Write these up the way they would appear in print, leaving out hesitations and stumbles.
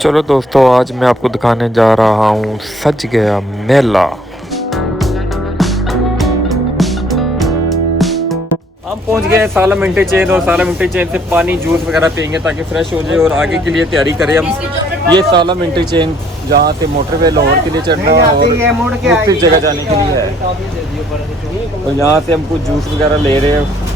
चलो दोस्तों, आज मैं आपको दिखाने जा रहा हूँ सज गया मेला। हम पहुंच गए हैं सालम इंटरचेंज और सालम इंटरचेंज से पानी जूस वगैरह पियेंगे ताकि फ्रेश हो जाए और आगे के लिए तैयारी करें हम। ये सालम इंटरचेंज जहाँ से मोटरवे लाहौर के लिए चढ़ना और मुख्तलिफ जगह जाने के लिए है। तो यहाँ से हम कुछ जूस वगैरह ले रहे हैं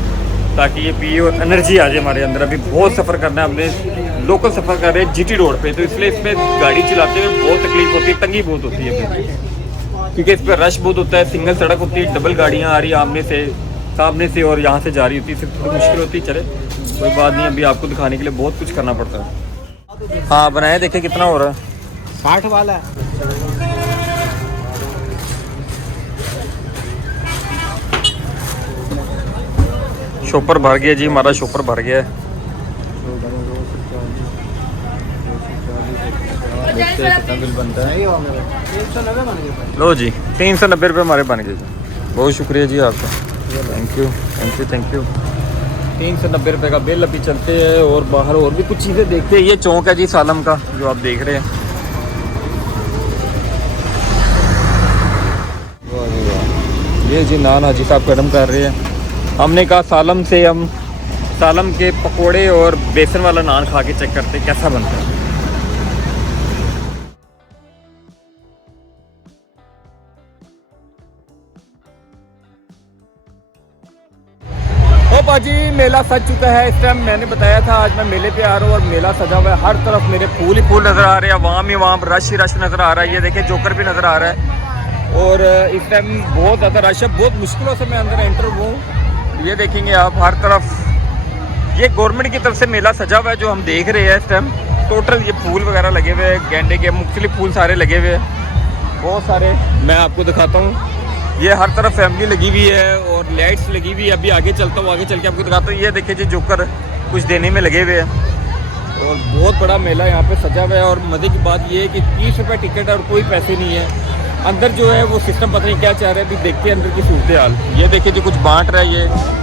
ताकि ये पिए और एनर्जी आ जाए हमारे अंदर। अभी बहुत सफ़र करना है, हमने लोकल सफ़र कर रहे हैं जीटी रोड पे, तो इसलिए इसमें गाड़ी चलाते हुए बहुत तकलीफ होती है, तंगी बहुत होती है क्योंकि इस पर रश बहुत होता है। सिंगल सड़क होती है, डबल गाड़ियाँ आ रही है आमने से सामने से और यहाँ से जा रही होती है, इससे थोड़ी मुश्किल होती है। चले कोई बात नहीं, अभी आपको दिखाने के लिए बहुत कुछ करना पड़ता है। हाँ बनाए, देखे कितना हो रहा है। 60 वाला शॉपर भर गया जी, हमारा शॉपर भर गया है। देखते हैं कितना बिल बनता है। लो जी 390 रुपये हमारे बन गए जी। बहुत शुक्रिया जी आपका, thank you thank you thank you. 390 रुपये का बिल। अभी चलते हैं और बाहर और भी कुछ चीज़ें देखते हैं। ये चौक है जी सालम का जो आप देख रहे हैं। ये जी नान हाजी साहब कदम कर रहे हैं। हमने कहा सालम से हम सालम के पकोड़े और बेसन वाला नान खा के चेक करते कैसा बनता है। ओ बाजी मेला सज चुका है। इस टाइम मैंने बताया था आज मैं मेले पे आ रहा हूँ और मेला सजा हुआ है। हर तरफ मेरे फूल ही फूल नज़र आ रहे हैं, वहाँ ही वहाँ रश ही रश नज़र आ रहा है। ये देखिए जोकर भी नज़र आ रहा है और इस टाइम बहुत ज़्यादा रश है। बहुत मुश्किलों से मैं अंदर एंटर हुआ हूँ। ये देखेंगे आप हर तरफ ये गवर्नमेंट की तरफ से मेला सजा हुआ है जो हम देख रहे हैं इस टाइम। टोटल ये फूल वगैरह लगे हुए हैं, गेंदे के मुख्तलिफ फूल सारे लगे हुए हैं, बहुत सारे। मैं आपको दिखाता हूँ, ये हर तरफ फैमिली लगी हुई है और लाइट्स लगी हुई है। अभी आगे चलता हूँ, आगे चल के आपको दिखाता हूँ। ये देखिए जी जोकर कुछ देने में लगे हुए हैं और बहुत बड़ा मेला यहाँ पे सजा हुआ है। और मज़े की बात ये है कि 30 रुपये टिकट और कोई पैसे नहीं है। अंदर जो है वो सिस्टम पता नहीं क्या चाह रहे हैं, अभी देखते हैं अंदर की सूरत हाल। ये देखिए जो कुछ बांट रहा है ये।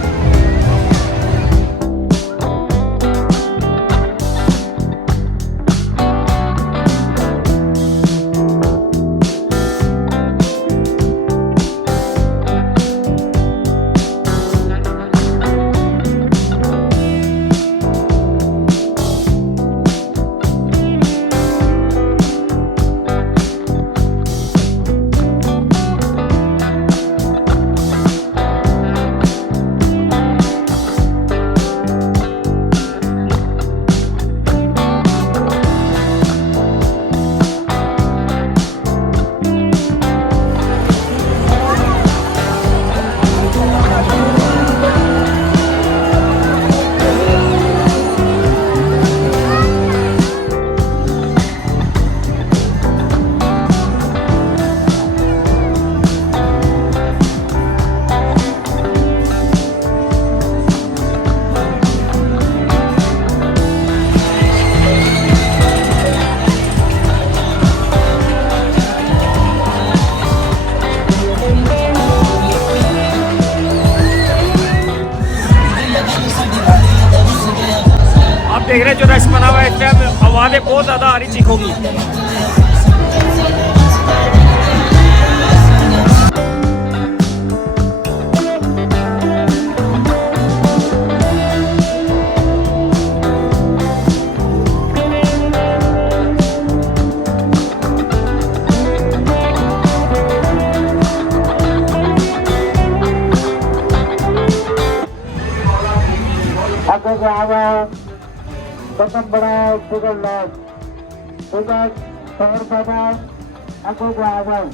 देख रहे हैं जो रश बना हुआ है, इस टाइम आवाज़ें बहुत ज़्यादा आ रही चीखों की। कदम बढ़ाओ टिकट लो, टिकट 100 रुपये का। आगे को आ जाओ,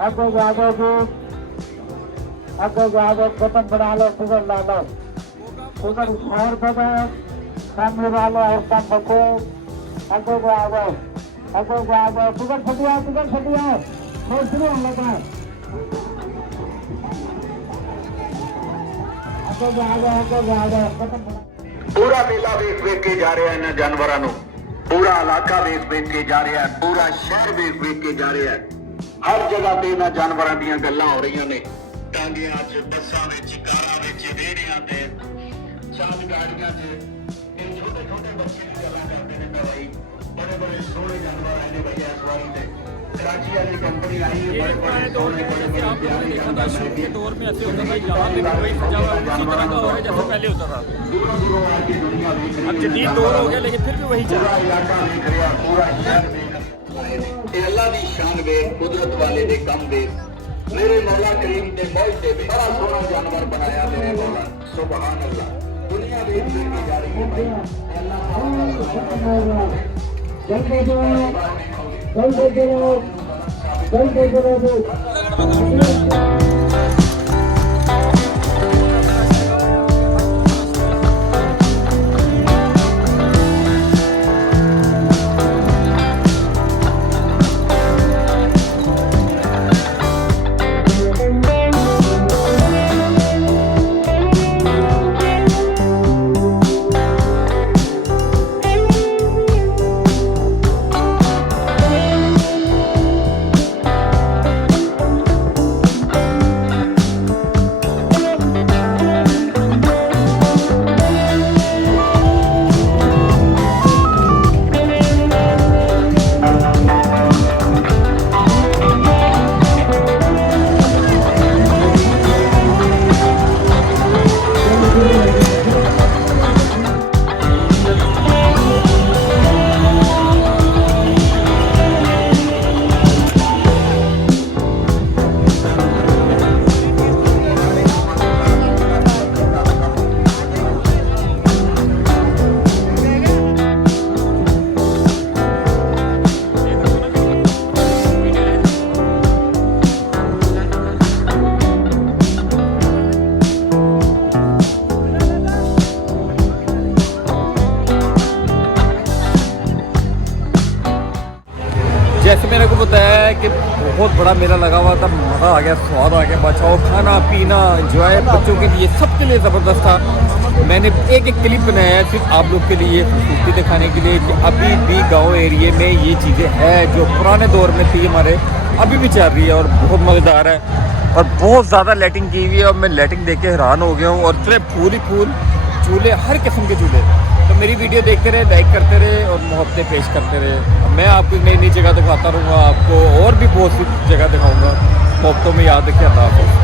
आगे को आ जाओ जी, आगे को आ जाओ। कदम बढ़ा लो, टिकट ला लो। टिकट 100 रुपये का। सामने वाले और कम बचे। आगे को आ जाओ, आगे को आ जाओ। टिकट फटिया, टिकट फटिया। मैं शुरू हम लोग आगे को आ जाओ, आगे को आ जाओ। कदम पूरा मेला वेख वेख के जा रहा है ना जानवरों को, पूरा इलाका वेख वेख के जा रहा है, पूरा शहर वेख वेख के जा रहा है। हर जगह पे ना जानवरों दी गल्लां हो रही ने, टांगियां च, बसां विच, कारां विच, रेहड़ियां ते, साथ गाड़ियां च। छोटे छोटे बच्चे भी गल्लां करते हैं भाई, बड़े बड़े सोहने कराची वाली कंपनी आई है, ये बड़े पुराने दौर में बड़े जैसे आप लोगों ने देखा था शुरू के प्यारे दौर में ऐसे होता था, यहाँ पे भी वही सजा हुआ है, उसी तरह का हो रहा है जैसे पहले होता था। दूरों दूरों आके दुनिया देख रही अब है। जदीद दौर हो गया लेकिन फिर भी वही चल पूरा रहा है। इलाका देख रहा, पूरा शहर देख रहा है। अल्लाह दी शान वेख, कुदरत वाले दे कम वेख, मेरे मौला करीम दे मौजदे में बड़ा सोहना जानवर बनाया मेरे मौला, सुभान अल्लाह। दुनिया देख देख के जा रही है भाई, अल्लाह जल्दी करो, जल्दी करो, जल्दी करो। जैसे मेरे को बताया है कि बहुत बड़ा मेला लगा हुआ था, मज़ा आ गया, स्वाद आ गया, बचाओ खाना पीना एंजॉय बच्चों के लिए सबके लिए ज़बरदस्त था। मैंने एक एक क्लिप बनाया है सिर्फ आप लोग के लिए, खूबसूरती दिखाने के लिए कि अभी भी गांव एरिए में ये चीज़ें हैं जो पुराने दौर में थी हमारे, अभी भी चल रही है और बहुत मज़ेदार है और बहुत ज़्यादा लाइटिंग की हुई है। और मैं लाइटिंग देख के हैरान हो गया हूँ और इतने फूल ही फूल, झूले, हर किस्म के झूले। तो मेरी वीडियो देखते रहे, लाइक करते रहे और मोहब्बतें पेश करते रहे। मैं आपको नई नई जगह दिखाता रहूँगा, आपको और भी बहुत सी जगह दिखाऊँगा। मोहब्बतों में याद रखिए, अल्लाह हाफ़िज़।